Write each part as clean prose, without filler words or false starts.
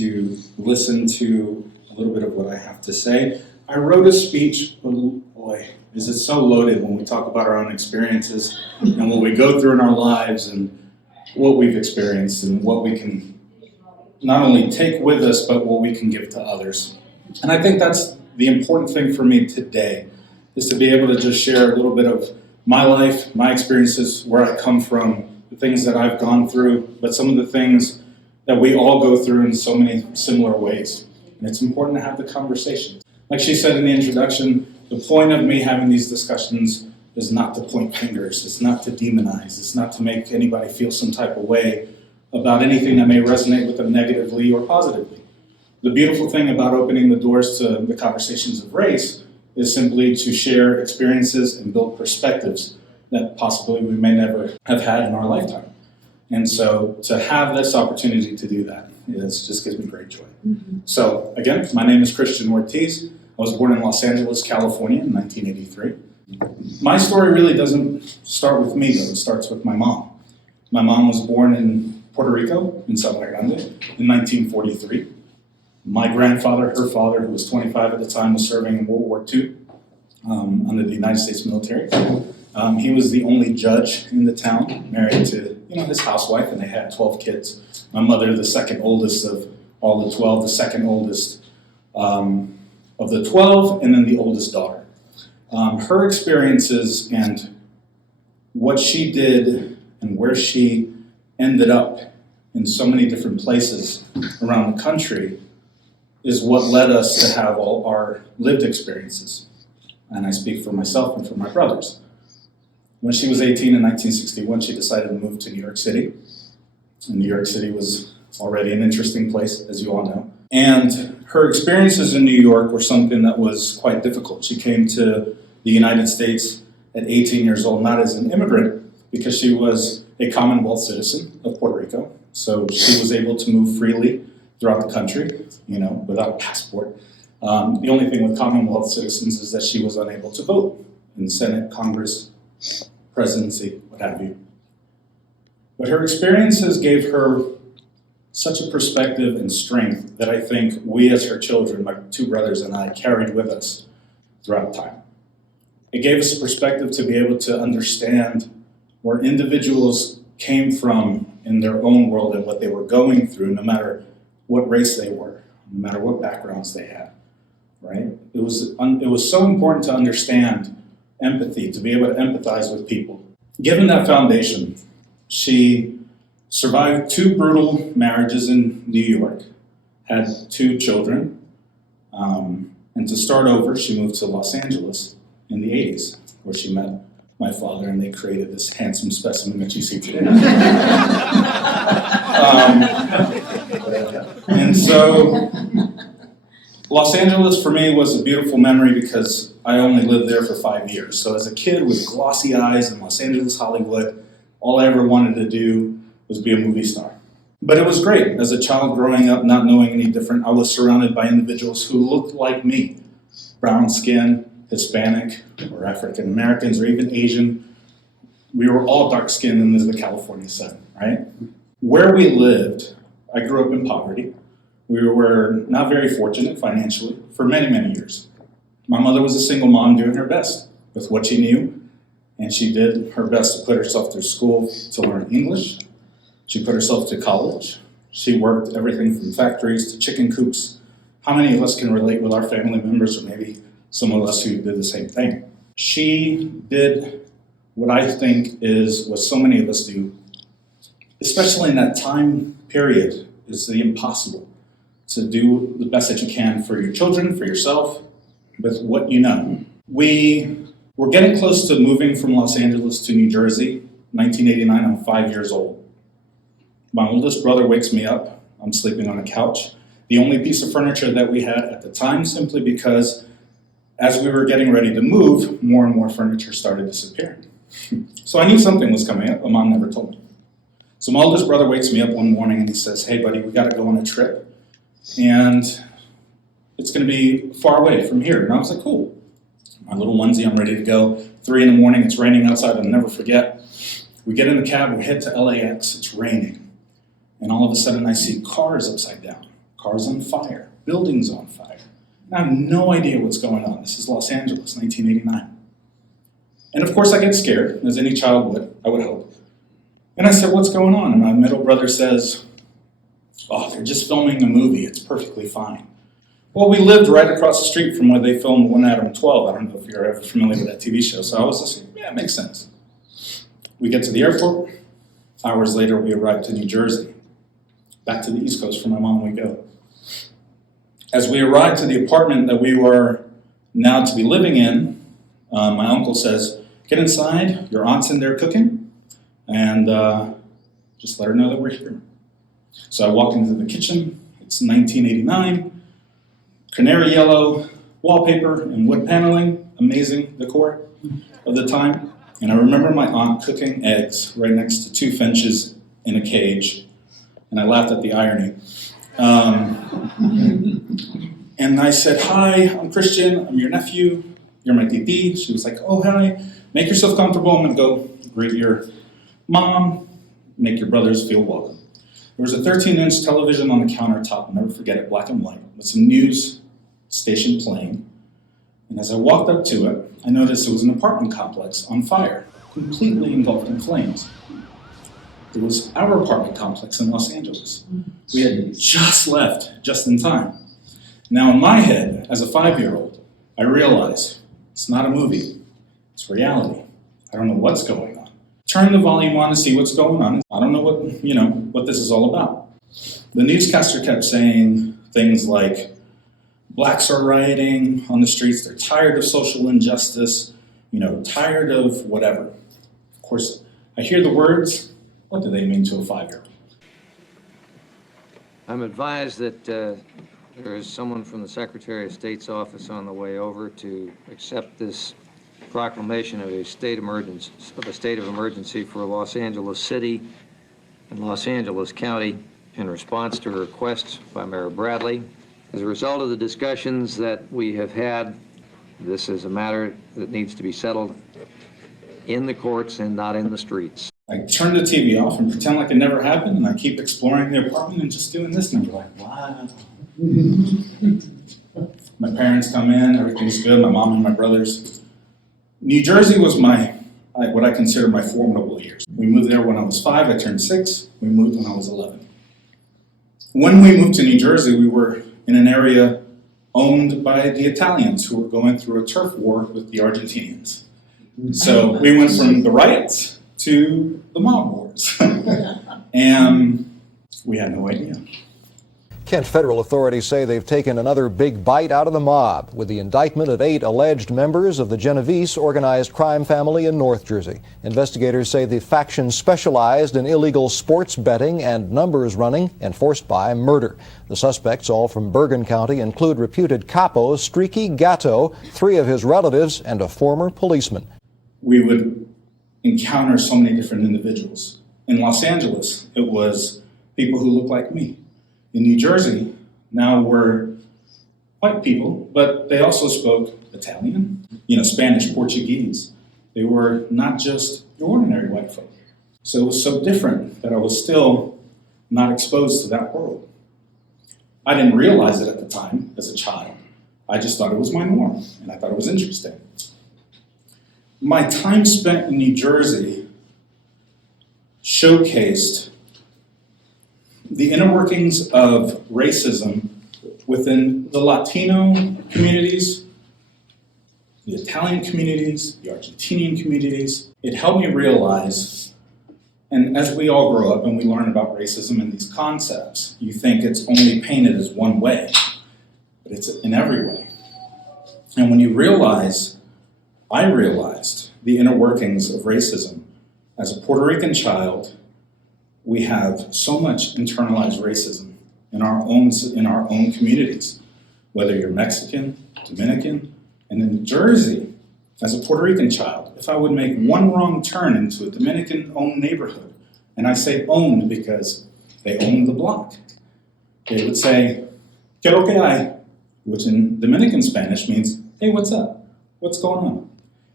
to listen to a little bit of what I have to say. I wrote a speech, but boy, is it so loaded when we talk about our own experiences and what we go through in our lives and what we've experienced and what we can not only take with us, but what we can give to others. And I think that's the important thing for me today, is to be able to just share a little bit of my life, my experiences, where I come from, the things that I've gone through, but some of the things that we all go through in so many similar ways. And it's important to have the conversation. Like she said in the introduction, the point of me having these discussions is not to point fingers, it's not to demonize, it's not to make anybody feel some type of way about anything that may resonate with them negatively or positively. The beautiful thing about opening the doors to the conversations of race is simply to share experiences and build perspectives that possibly we may never have had in our lifetime. And so to have this opportunity to do that just gives me great joy. Mm-hmm. So again, my name is Christian Ortiz. I was born in Los Angeles, California in 1983. My story really doesn't start with me, though. It starts with my mom. My mom was born in Puerto Rico, in Sabana Grande, in 1943. My grandfather, her father, who was 25 at the time, was serving in World War II under the United States military. He was the only judge in the town, married to his housewife, and they had 12 kids. My mother, the second oldest of all the 12, the second oldest of the 12, and then the oldest daughter. Her experiences and what she did and where she ended up in so many different places around the country is what led us to have all our lived experiences. And I speak for myself and for my brothers. When she was 18 in 1961, she decided to move to New York City. And New York City was already an interesting place, as you all know. And her experiences in New York were something that was quite difficult. She came to the United States at 18 years old, not as an immigrant, because she was a Commonwealth citizen of Puerto Rico. So she was able to move freely throughout the country, without a passport. The only thing with Commonwealth citizens is that she was unable to vote in the Senate, Congress, presidency, what have you. But her experiences gave her such a perspective and strength that I think we as her children, my two brothers and I, carried with us throughout time. It gave us a perspective to be able to understand where individuals came from in their own world and what they were going through, no matter what race they were, no matter what backgrounds they had, right? It was so important to understand empathy, to be able to empathize with people. Given that foundation, she survived 2 brutal marriages in New York, had 2 children, and to start over, she moved to Los Angeles in the 80s, where she met my father, and they created this handsome specimen that you see today. And so Los Angeles for me was a beautiful memory because I only lived there for 5 years. So as a kid with glossy eyes in Los Angeles, Hollywood, all I ever wanted to do was be a movie star. But it was great. As a child growing up, not knowing any different, I was surrounded by individuals who looked like me. Brown skin, Hispanic, or African Americans, or even Asian. We were all dark-skinned in the California sun, right? Where we lived, I grew up in poverty. We were not very fortunate financially for many, many years. My mother was a single mom doing her best with what she knew, and she did her best to put herself through school to learn English. She put herself to college. She worked everything from factories to chicken coops. How many of us can relate with our family members, or maybe some of us who did the same thing? She did what I think is what so many of us do, especially in that time period, is the impossible. To do the best that you can for your children, for yourself, with what you know. We were getting close to moving from Los Angeles to New Jersey, 1989, I'm 5 years old. My oldest brother wakes me up, I'm sleeping on a couch. The only piece of furniture that we had at the time, simply because as we were getting ready to move, more and more furniture started disappearing. So I knew something was coming up, but Mom never told me. So my oldest brother wakes me up one morning and he says, "Hey buddy, we gotta go on a trip. And it's going to be far away from here." And I was like, cool. My little onesie, I'm ready to go. 3 in the morning, it's raining outside, I'll never forget. We get in the cab, we head to LAX, it's raining. And all of a sudden I see cars upside down. cars on fire, buildings on fire. And I have no idea what's going on. This is Los Angeles, 1989. And of course I get scared, as any child would, I would hope. And I said, what's going on? And my middle brother says, oh, they're just filming a movie, it's perfectly fine. Well, we lived right across the street from where they filmed One Atom 12. I don't know if you're ever familiar with that TV show. So I was just like, yeah, it makes sense. We get to the airport. Hours later, we arrive to New Jersey. Back to the East Coast for my mom we go. As we arrive to the apartment that we were now to be living in, my uncle says, get inside, your aunt's in there cooking, and just let her know that we're here. So I walk into the kitchen. It's 1989. Canary yellow wallpaper and wood paneling, amazing decor of the time. And I remember my aunt cooking eggs right next to two finches in a cage, and I laughed at the irony. And I said, hi, I'm Christian, I'm your nephew, you're my DP. She was like, oh, hi, make yourself comfortable, I'm gonna go greet your mom, make your brothers feel welcome. There was a 13-inch television on the countertop, I'll never forget it, black and white, with some news station playing. And as I walked up to it, I noticed it was an apartment complex on fire, completely engulfed in flames. It was our apartment complex in Los Angeles. We had just left, just in time. Now in my head, as a 5-year-old, I realized it's not a movie, it's reality. I don't know what's going on. Turn the volume on to see what's going on. I don't know what this is all about. The newscaster kept saying things like, blacks are rioting on the streets, they're tired of social injustice, tired of whatever. Of course, I hear the words, what do they mean to a 5-year-old? I'm advised that there is someone from the Secretary of State's office on the way over to accept this proclamation of a state of emergency for Los Angeles City and Los Angeles County in response to a request by Mayor Bradley. As a result of the discussions that we have had, this is a matter that needs to be settled in the courts and not in the streets. I turn the TV off and pretend like it never happened, and I keep exploring the apartment and just doing this, and I'm like, wow. My parents come in, everything's good, my mom and my brothers. New Jersey was what I consider my formidable years. We moved there when I was 5, I turned 6, we moved when I was 11. When we moved to New Jersey, we were in an area owned by the Italians who were going through a turf war with the Argentinians. So we went from the riots to the mob wars. And we had no idea. Kent federal authorities say they've taken another big bite out of the mob with the indictment of 8 alleged members of the Genovese organized crime family in North Jersey. Investigators say the faction specialized in illegal sports betting and numbers running enforced by murder. The suspects, all from Bergen County, include reputed capo Streaky Gatto, 3 of his relatives, and a former policeman. We would encounter so many different individuals. In Los Angeles, it was people who looked like me. In New Jersey, now we're white people, but they also spoke Italian, Spanish, Portuguese. They were not just your ordinary white folk. So it was so different that I was still not exposed to that world. I didn't realize it at the time as a child. I just thought it was my norm, and I thought it was interesting. My time spent in New Jersey showcased the inner workings of racism within the Latino communities, the Italian communities, the Argentinian communities. It helped me realize, and as we all grow up and we learn about racism and these concepts, you think it's only painted as one way, but it's in every way. And when you realize, I realized the inner workings of racism as a Puerto Rican child. We have so much internalized racism in our own communities, whether you're Mexican, Dominican, and in New Jersey, as a Puerto Rican child, if I would make one wrong turn into a Dominican-owned neighborhood, and I say owned because they owned the block, they would say, "¿Qué lo que hay?" which in Dominican Spanish means, "Hey, what's up? What's going on?"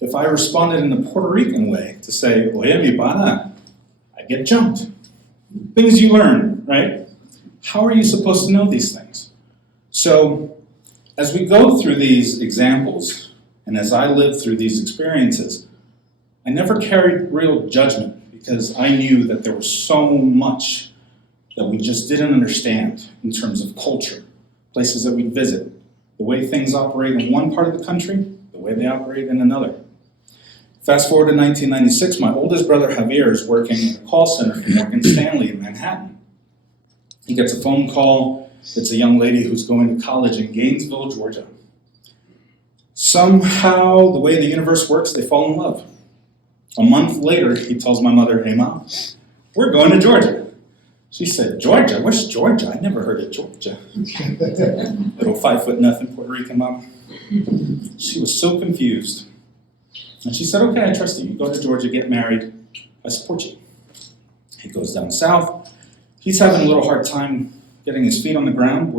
If I responded in the Puerto Rican way to say, "Oye, mi pana," I'd get jumped. Things you learn, right? How are you supposed to know these things? So as we go through these examples, and as I lived through these experiences, I never carried real judgment because I knew that there was so much that we just didn't understand in terms of culture, places that we'd visit, the way things operate in one part of the country, the way they operate in another. Fast forward to 1996, my oldest brother Javier is working at a call center for Morgan Stanley in Manhattan. He gets a phone call. It's a young lady who's going to college in Gainesville, Georgia. Somehow, the way the universe works, they fall in love. A month later, he tells my mother, "Hey, Mom, we're going to Georgia." She said, "Georgia? Where's Georgia? I never heard of Georgia." Little 5'0" Puerto Rican mom. She was so confused. And she said, "Okay, I trust you. You go to Georgia, get married. I support you." He goes down south. He's having a little hard time getting his feet on the ground.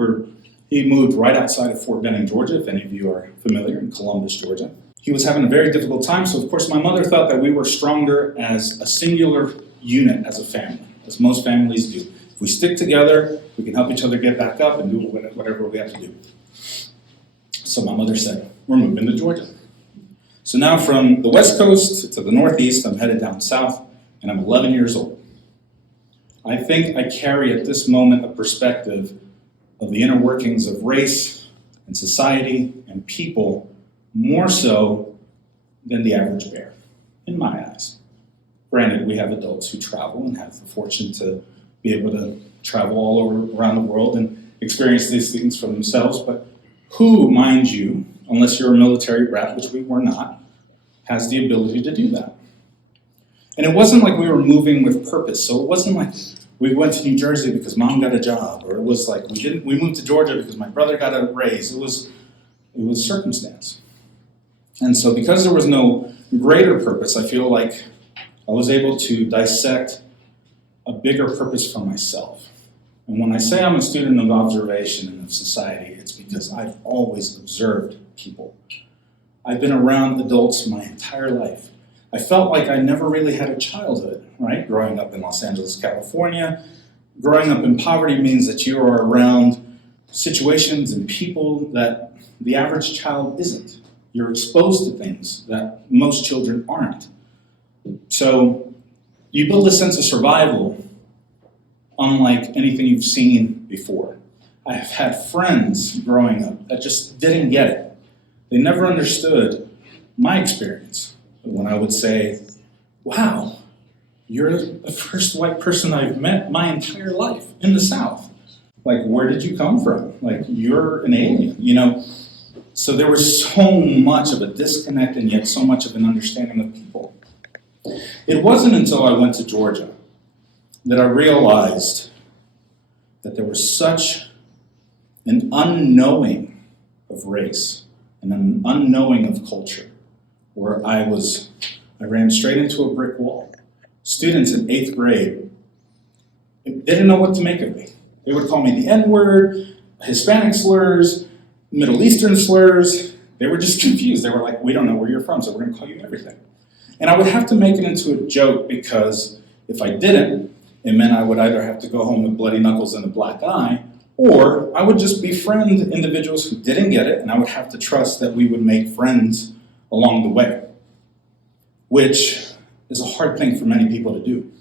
He moved right outside of Fort Benning, Georgia, if any of you are familiar, in Columbus, Georgia. He was having a very difficult time, so of course my mother thought that we were stronger as a singular unit as a family, as most families do. If we stick together, we can help each other get back up and do whatever we have to do. So my mother said, "We're moving to Georgia." So now from the West Coast to the Northeast, I'm headed down south, and I'm 11 years old. I think I carry at this moment a perspective of the inner workings of race and society and people more so than the average bear, in my eyes. Granted, we have adults who travel and have the fortune to be able to travel all over around the world and experience these things for themselves, but who, mind you, unless you're a military brat, which we were not, has the ability to do that? And it wasn't like we were moving with purpose, so it wasn't like we went to New Jersey because Mom got a job, or it was like we moved to Georgia because my brother got a raise. It was circumstance. And so because there was no greater purpose, I feel like I was able to dissect a bigger purpose for myself. And when I say I'm a student of observation and of society, it's because I've always observed people. I've been around adults my entire life. I felt like I never really had a childhood, right? Growing up in Los Angeles, California. Growing up in poverty means that you are around situations and people that the average child isn't. You're exposed to things that most children aren't. So you build a sense of survival unlike anything you've seen before. I have had friends growing up that just didn't get it. They never understood my experience. When I would say, "Wow, you're the first white person I've met my entire life in the South. Like, where did you come from? Like, you're an alien, you know?" So there was so much of a disconnect and yet so much of an understanding of people. It wasn't until I went to Georgia that I realized that there was such an unknowing of race and an unknowing of culture, where I ran straight into a brick wall. Students in 8th grade didn't know what to make of me. They would call me the N-word, Hispanic slurs, Middle Eastern slurs. They were just confused. They were like, "We don't know where you're from, so we're going to call you everything." And I would have to make it into a joke because if I didn't, it meant I would either have to go home with bloody knuckles and a black eye, or I would just befriend individuals who didn't get it, and I would have to trust that we would make friends along the way, which is a hard thing for many people to do.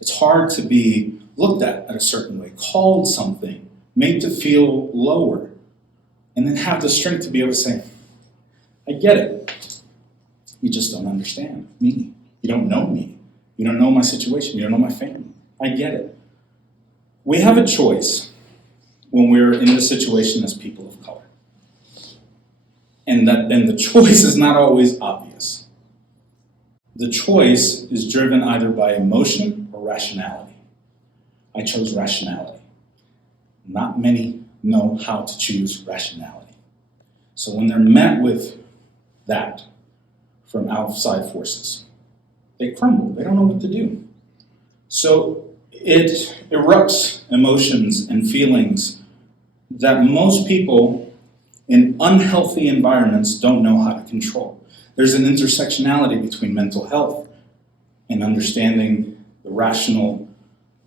It's hard to be looked at a certain way, called something, made to feel lower, and then have the strength to be able to say, "I get it. You just don't understand me. You don't know me. You don't know my situation. You don't know my family. I get it." We have a choice when we're in this situation as people of color. And the choice is not always obvious. The choice is driven either by emotion or rationality. I chose rationality. Not many know how to choose rationality. So when they're met with that from outside forces, they crumble. They don't know what to do. So it erupts emotions and feelings that most people in unhealthy environments don't know how to control. There's an intersectionality between mental health and understanding the rational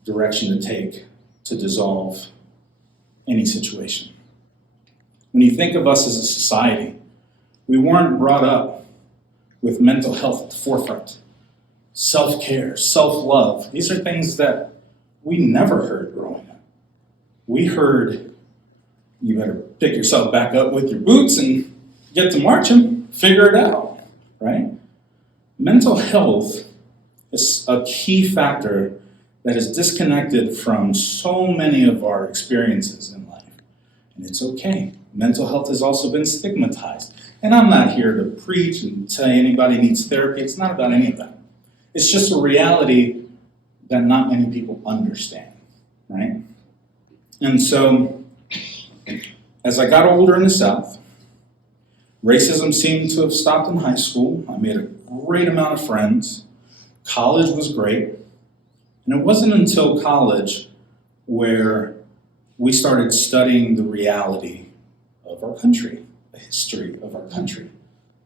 direction to take to dissolve any situation. When you think of us as a society, we weren't brought up with mental health at the forefront. Self-care, self-love, these are things that we never heard growing up. We heard, you better pick yourself back up with your boots and get to marching, figure it out, right? Mental health is a key factor that is disconnected from so many of our experiences in life. And it's okay. Mental health has also been stigmatized. And I'm not here to preach and tell you anybody needs therapy. It's not about any of that. It's just a reality that not many people understand, right? And so, as I got older in the South, racism seemed to have stopped in high school. I made a great amount of friends. College was great. And it wasn't until college where we started studying the reality of our country, the history of our country,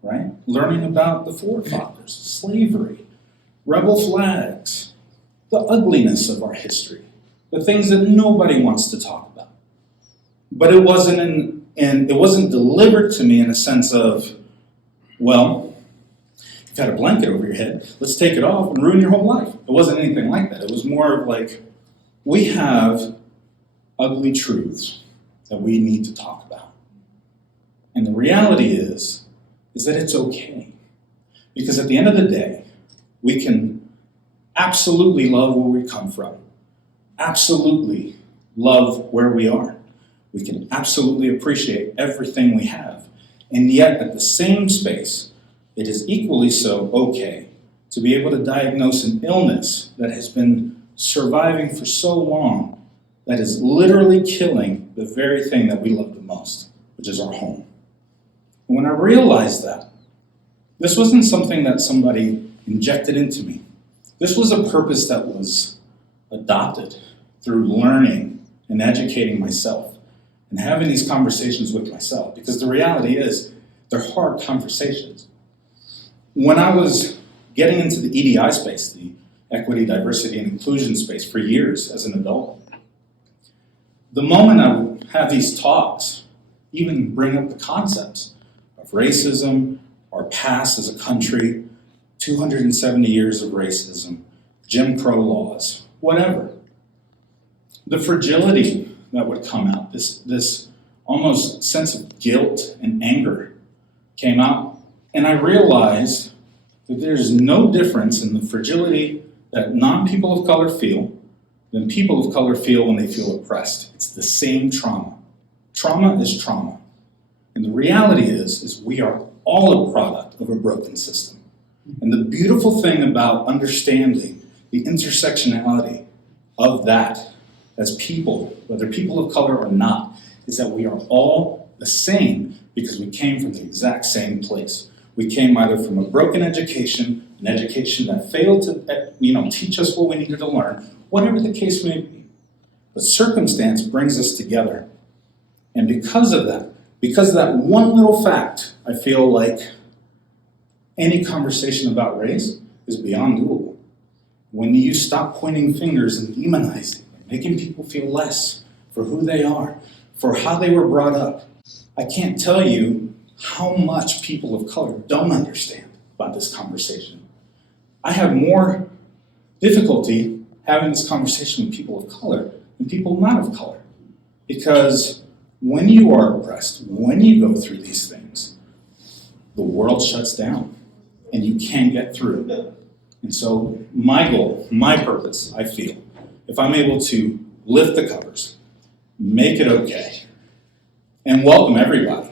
right? Learning about the forefathers, slavery, rebel flags, the ugliness of our history, the things that nobody wants to talk about. But it wasn't it wasn't delivered to me in a sense of, well, you've got a blanket over your head, let's take it off and ruin your whole life. It wasn't anything like that. It was more of like, we have ugly truths that we need to talk about. And the reality is that it's okay. Because at the end of the day, we can absolutely love where we come from, absolutely love where we are. We can absolutely appreciate everything we have. And yet, at the same space, it is equally so okay to be able to diagnose an illness that has been surviving for so long, that is literally killing the very thing that we love the most, which is our home. And when I realized that, this wasn't something that somebody injected into me. This was a purpose that was adopted through learning and educating myself and having these conversations with myself. Because the reality is, they're hard conversations. When I was getting into the EDI space, the equity, diversity, and inclusion space for years as an adult, the moment I would have these talks, even bring up the concepts of racism, our past as a country, 270 years of racism, Jim Crow laws, whatever. The fragility that would come out, this almost sense of guilt and anger came out. And I realized that there's no difference in the fragility that non-people of color feel than people of color feel when they feel oppressed. It's the same trauma. Trauma is trauma. And the reality is we are all a product of a broken system. And the beautiful thing about understanding the intersectionality of that as people, whether people of color or not, is that we are all the same because we came from the exact same place. We came either from a broken education, an education that failed to teach us what we needed to learn, whatever the case may be. But circumstance brings us together. And because of that one little fact, I feel like any conversation about race is beyond doable. When you stop pointing fingers and demonizing, and making people feel less for who they are, for how they were brought up, I can't tell you how much people of color don't understand about this conversation. I have more difficulty having this conversation with people of color than people not of color. Because when you are oppressed, when you go through these things, the world shuts down and you can't get through. And so my goal, my purpose, I feel, if I'm able to lift the covers, make it okay, and welcome everybody,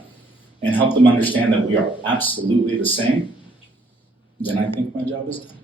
and help them understand that we are absolutely the same, then I think my job is done.